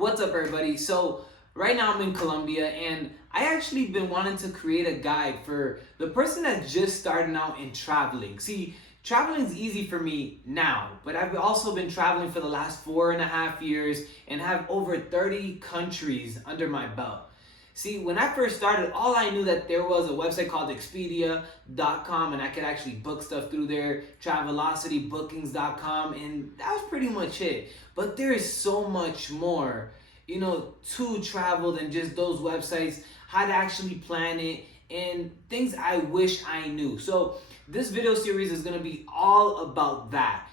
What's up, everybody? So right now I'm in Colombia, and I actually been wanting to create a guide for the person that's just starting out in traveling. See, traveling is easy for me now, but I've also been traveling for the last 4.5 years and have over 30 countries under my belt. See, when I first started, all I knew that there was a website called Expedia.com, and I could actually book stuff through there, Travelocity, Bookings.com, and that was pretty much it. But there is so much more, to travel than just those websites, how to actually plan it, and things I wish I knew. So this video series is gonna be all about that.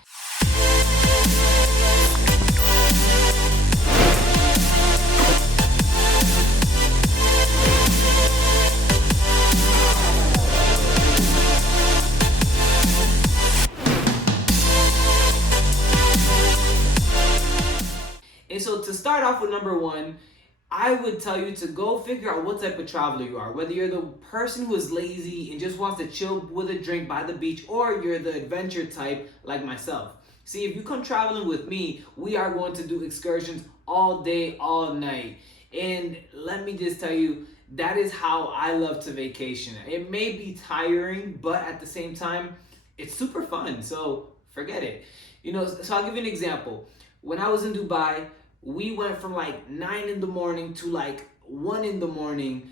And so to start off with number one, I would tell you to go figure out what type of traveler you are. Whether you're the person who is lazy and just wants to chill with a drink by the beach, or you're the adventure type like myself. See, if you come traveling with me, we are going to do excursions all day, all night. And let me just tell you, that is how I love to vacation. It may be tiring, but at the same time, it's super fun. So forget it. So I'll give you an example. When I was in Dubai, we went from like 9 in the morning to like 1 in the morning.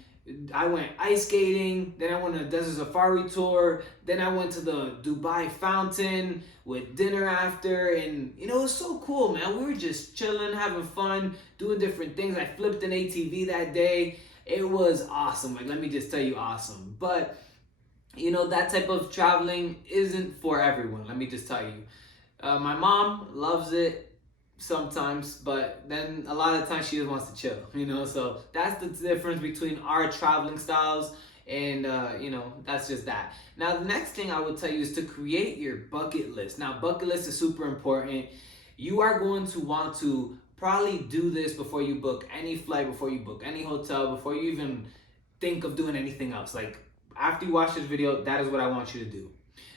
I went ice skating, then I went on a desert safari tour, then I went to the Dubai fountain with dinner after, and it was so cool, man. We were just chilling, having fun, doing different things. I flipped an ATV that day. It was awesome. Like, let me just tell you, awesome. But that type of traveling isn't for everyone. Let me just tell you. My mom loves it sometimes, but then a lot of times she just wants to chill, so that's the difference between our traveling styles, and that's just that. Now, the next thing I would tell you is to create your bucket list. Now, bucket list is super important. You are going to want to probably do this before you book any flight, before you book any hotel, before you even think of doing anything else. Like, after you watch this video, that is what I want you to do.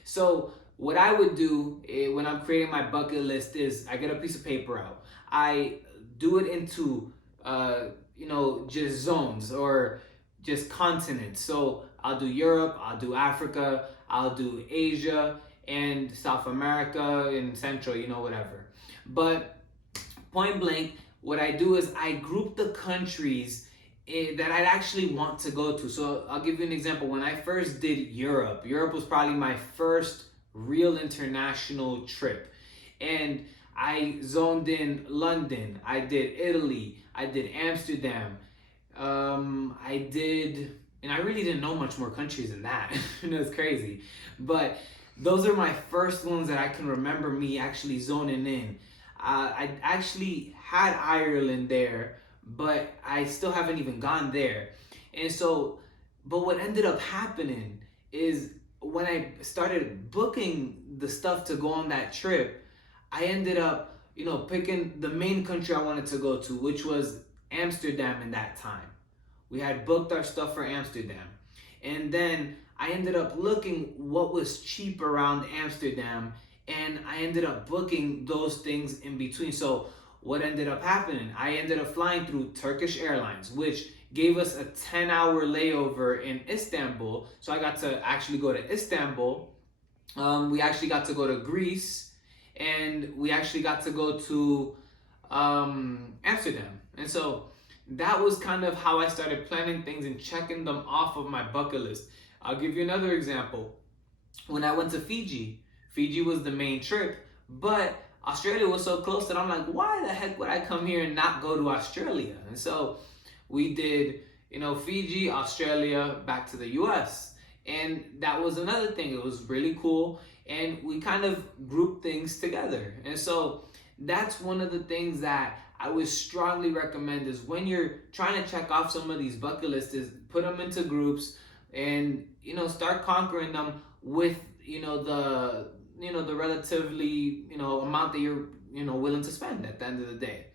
So what I would do when I'm creating my bucket list is I get a piece of paper out. I do it into, just zones or just continents. So I'll do Europe, I'll do Africa, I'll do Asia, and South America, and Central, whatever. But point blank, what I do is I group the countries that I'd actually want to go to. So I'll give you an example. When I first did Europe was probably my first real international trip, and I zoned in London, I did Italy, I did Amsterdam, and I really didn't know much more countries than that. It's crazy, but those are my first ones that I can remember me actually zoning in. I actually had Ireland there, but I still haven't even gone there. And so, but what ended up happening is when I started booking the stuff to go on that trip, I ended up, picking the main country I wanted to go to, which was Amsterdam in that time. We had booked our stuff for Amsterdam. And then I ended up looking what was cheap around Amsterdam, and I ended up booking those things in between. So what ended up happening, I ended up flying through Turkish Airlines, which gave us a 10-hour layover in Istanbul. So I got to actually go to Istanbul. We actually got to go to Greece, and we actually got to go to Amsterdam. And so that was kind of how I started planning things and checking them off of my bucket list. I'll give you another example. When I went to Fiji was the main trip, but Australia was so close that I'm like, why the heck would I come here and not go to Australia? And so we did, Fiji, Australia, back to the US. And that was another thing. It was really cool. And we kind of grouped things together. And so that's one of the things that I would strongly recommend is when you're trying to check off some of these bucket lists, is put them into groups and, start conquering them with, the relatively, amount that you're, willing to spend at the end of the day.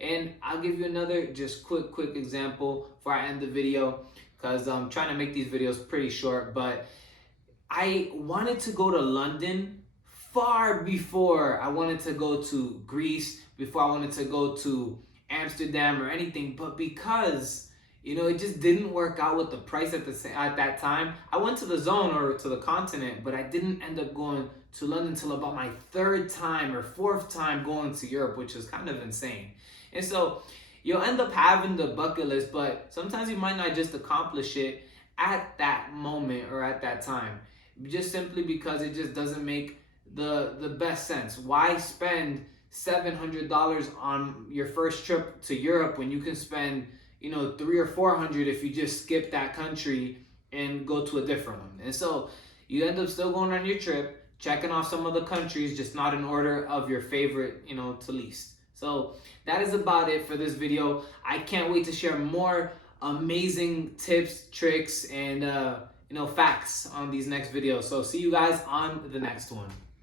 And I'll give you another just quick example before I end the video, because I'm trying to make these videos pretty short. But I wanted to go to London far before I wanted to go to Greece, before I wanted to go to Amsterdam or anything, but because it just didn't work out with the price at that time. I went to the zone or to the continent, but I didn't end up going to London till about my third time or fourth time going to Europe, which is kind of insane. And so you'll end up having the bucket list, but sometimes you might not just accomplish it at that moment or at that time, just simply because it just doesn't make the best sense. Why spend $700 on your first trip to Europe when you can spend $300 or $400 if you just skip that country and go to a different one? And so you end up still going on your trip, checking off some of the countries, just not in order of your favorite, to least. So that is about it for this video. I can't wait to share more amazing tips, tricks, and facts on these next videos. So see you guys on the next one.